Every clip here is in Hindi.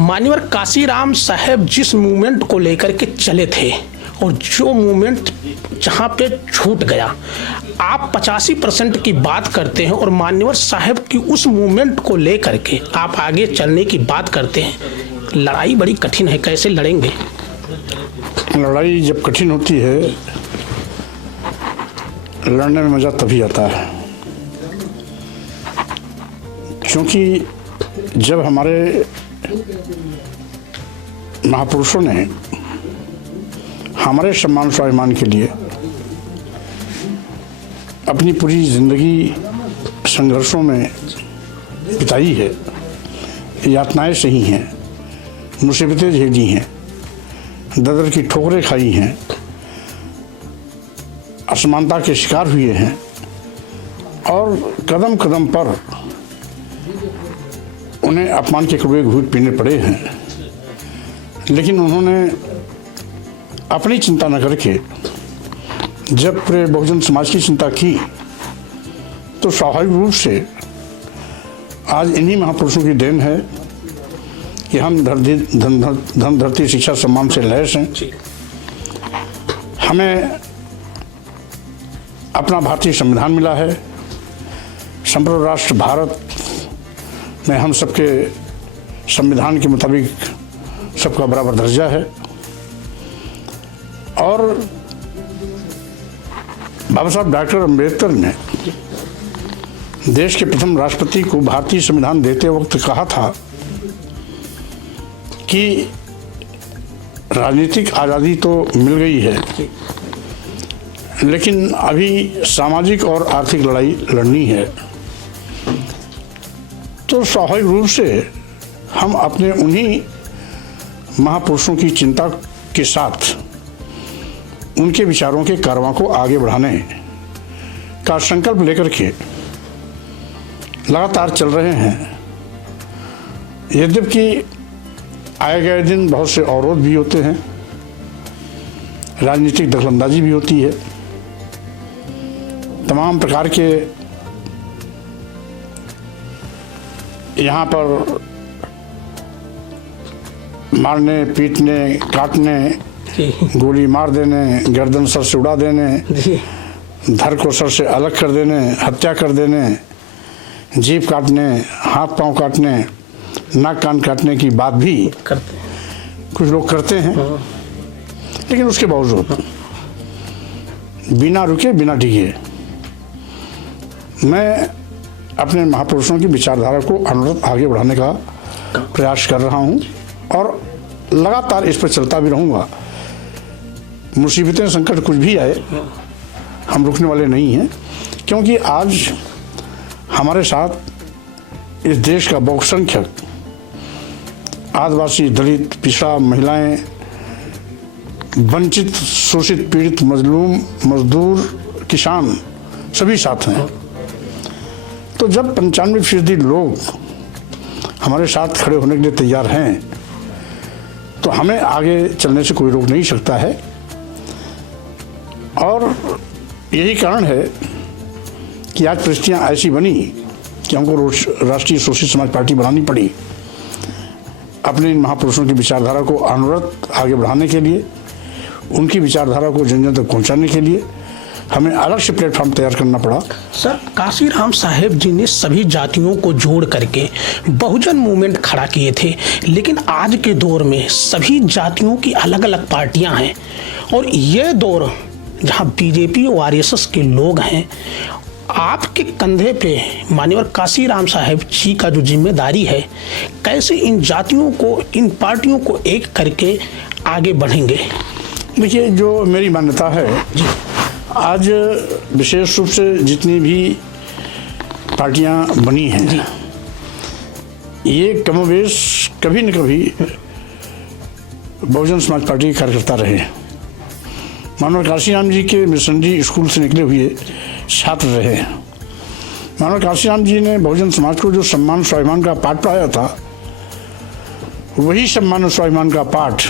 मान्यवर काशीराम साहब जिस मूवमेंट को लेकर के चले थे और जो मूवमेंट जहाँ पे छूट गया, आप 85% की बात करते हैं और मान्यवर साहब की उस मूवमेंट को लेकर के आप आगे चलने की बात करते हैं। लड़ाई बड़ी कठिन है, कैसे लड़ेंगे? लड़ाई जब कठिन होती है, लड़ने में मज़ा तभी आता है क्योंकि जब हमारे महापुरुषों ने हमारे सम्मान स्वाभिमान के लिए अपनी पूरी जिंदगी संघर्षों में बिताई है, यातनाएं सही हैं, मुसीबतें झेली हैं, दर्द की ठोकरें खाई हैं, असमानता के शिकार हुए हैं और कदम कदम पर उन्हें अपमान के कड़वे घूंट पीने पड़े हैं, लेकिन उन्होंने अपनी चिंता न करके जब पूरे बहुजन समाज की चिंता की तो स्वाभाविक रूप से आज इन्हीं महापुरुषों की देन है कि हम धन धरती शिक्षा सम्मान से लैस हैं। हमें अपना भारतीय संविधान मिला है, संप्रभु राष्ट्र भारत में हम सबके संविधान के मुताबिक सबका बराबर दर्जा है और बाबा साहब डॉक्टर अम्बेडकर ने देश के प्रथम राष्ट्रपति को भारतीय संविधान देते वक्त कहा था कि राजनीतिक आज़ादी तो मिल गई है, लेकिन अभी सामाजिक और आर्थिक लड़ाई लड़नी है। तो स्वाभाविक रूप से हम अपने उन्हीं महापुरुषों की चिंता के साथ उनके विचारों के कारवां को आगे बढ़ाने का संकल्प लेकर के लगातार चल रहे हैं। यद्यपि आए गए दिन बहुत से अवरोध भी होते हैं, राजनीतिक दखलंदाजी भी होती है, तमाम प्रकार के यहाँ पर मारने, पीटने, काटने, गोली मार देने, गर्दन सर से उड़ा देने, धड़ को सर से अलग कर देने, हत्या कर देने, जीभ काटने, हाथ पांव काटने, नाक कान काटने की बात भी करते हैं। कुछ लोग करते हैं, लेकिन उसके बावजूद बिना रुके बिना डिगे मैं अपने महापुरुषों की विचारधारा को अनवरत आगे बढ़ाने का प्रयास कर रहा हूं और लगातार इस पर चलता भी रहूंगा। मुसीबतें, संकट कुछ भी आए, हम रुकने वाले नहीं हैं, क्योंकि आज हमारे साथ इस देश का बहुसंख्यक आदिवासी, दलित, पिछड़ा, महिलाएं, वंचित, शोषित, पीड़ित, मजलूम, मजदूर, किसान सभी साथ हैं। तो जब 95% लोग हमारे साथ खड़े होने के लिए तैयार हैं तो हमें आगे चलने से कोई रोक नहीं सकता है और यही कारण है कि आज परिस्थितियाँ ऐसी बनी कि हमको राष्ट्रीय शोषित समाज पार्टी बनानी पड़ी। अपने इन महापुरुषों की विचारधारा को अनवरत आगे बढ़ाने के लिए, उनकी विचारधारा को जन जन तक पहुँचाने के लिए हमें अलग से प्लेटफॉर्म तैयार करना पड़ा। सर, काशीराम साहब जी ने सभी जातियों को जोड़ करके बहुजन मूवमेंट खड़ा किए थे, लेकिन आज के दौर में सभी जातियों की अलग अलग पार्टियां हैं और ये दौर जहां बीजेपी और आरएसएस के लोग हैं, आपके कंधे पे मान्यवर काशीराम साहब जी का जो जिम्मेदारी है, कैसे इन जातियों को, इन पार्टियों को एक करके आगे बढ़ेंगे? देखिए, जो मेरी मान्यता है जी, आज विशेष रूप से जितनी भी पार्टियां बनी हैं जी, ये कमोबेश कभी न कभी बहुजन समाज पार्टी के कार्यकर्ता रहे। मानव काशीराम जी के मिशनरी स्कूल से निकले हुए छात्र रहे। मानव काशीराम जी ने बहुजन समाज को जो सम्मान स्वाभिमान का पाठ पढ़ाया था, वही सम्मान और स्वाभिमान का पाठ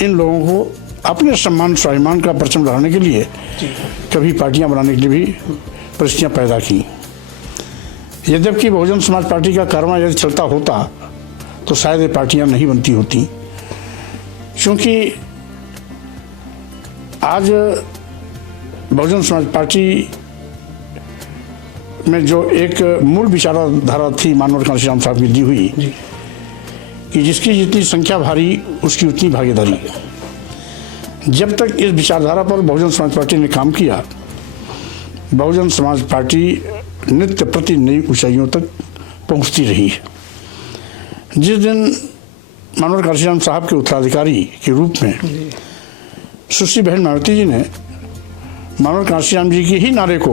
इन लोगों को अपने सम्मान स्वाभिमान का परचम लहराने के लिए कभी पार्टियां बनाने के लिए भी परिस्थितियां पैदा की। यद्यपि बहुजन समाज पार्टी का कारवां यदि चलता होता तो शायद ये पार्टियां नहीं बनती होती। क्योंकि आज बहुजन समाज पार्टी में जो एक मूल विचारधारा थी मानव कांशीराम साहब की दी हुई कि जिसकी जितनी संख्या भारी उसकी उतनी भागीदारी। जब तक इस विचारधारा पर बहुजन समाज पार्टी ने काम किया, बहुजन समाज पार्टी नित्य प्रति नई ऊंचाइयों तक पहुंचती रही। जिस दिन मनोहर कांशीराम साहब के उत्तराधिकारी के रूप में सुश्री बहन मायावती जी ने मनोहर कांशीराम जी के ही नारे को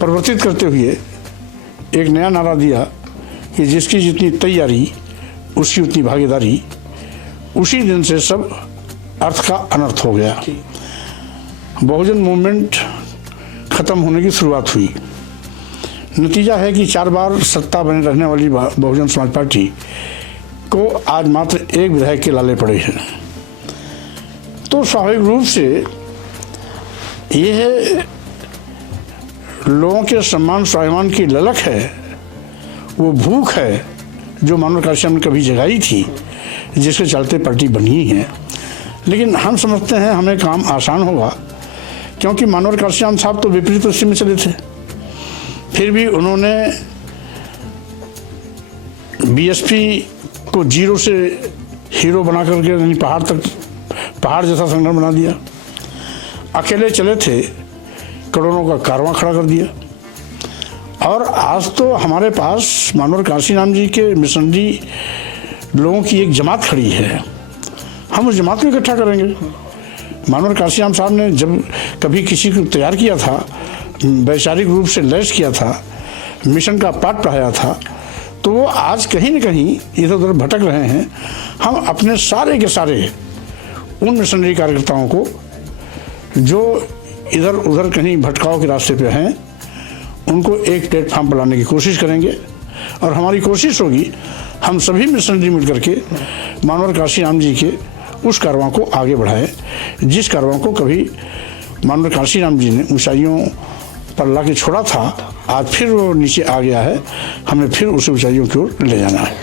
परिवर्तित करते हुए एक नया नारा दिया कि जिसकी जितनी तैयारी उसकी उतनी भागीदारी, उसी दिन से सब अर्थ का अनर्थ हो गया। बहुजन मूवमेंट खत्म होने की शुरुआत हुई। नतीजा है कि 4 बार सत्ता बने रहने वाली बहुजन समाज पार्टी को आज मात्र एक विधायक के लाले पड़े हैं। तो स्वाभाविक रूप से यह लोगों के सम्मान स्वाभिमान की ललक है, वो भूख है जो मनोहर कांशीराम ने कभी जगाई थी, जिसके चलते पार्टी बनी है। लेकिन हम समझते हैं हमें काम आसान होगा, क्योंकि मनोहर कांशीराम साहब तो विपरीत दृष्टि में चले थे। फिर भी उन्होंने बीएसपी को जीरो से हीरो बना करके यानी पहाड़ जैसा संगठन बना दिया। अकेले चले थे, करोड़ों का कारवां खड़ा कर दिया। और आज तो हमारे पास मनोहर कांशीराम जी के मिशनरी लोगों की एक जमात खड़ी है। हम उस जमात को इकट्ठा करेंगे। मनोहर कांशीराम साहब ने जब कभी किसी को तैयार किया था, वैचारिक रूप से लैस किया था, मिशन का पाठ पढ़ाया था, तो वो आज कहीं न कहीं इधर उधर भटक रहे हैं। हम अपने सारे के सारे उन मिशनरी कार्यकर्ताओं को जो इधर उधर कहीं भटकाव के रास्ते पे हैं, उनको एक प्लेटफॉर्म पर लाने की कोशिश करेंगे। और हमारी कोशिश होगी हम सभी मिशनरी मिलकर के मनोहर कांशीराम जी के उस कारवां को आगे बढ़ाएं, जिस कारवां को कभी मनोहर कांशीराम जी ने ऊंचाइयों पर ला के छोड़ा था। आज फिर वो नीचे आ गया है, हमें फिर उस ऊंचाइयों की ओर ले जाना है।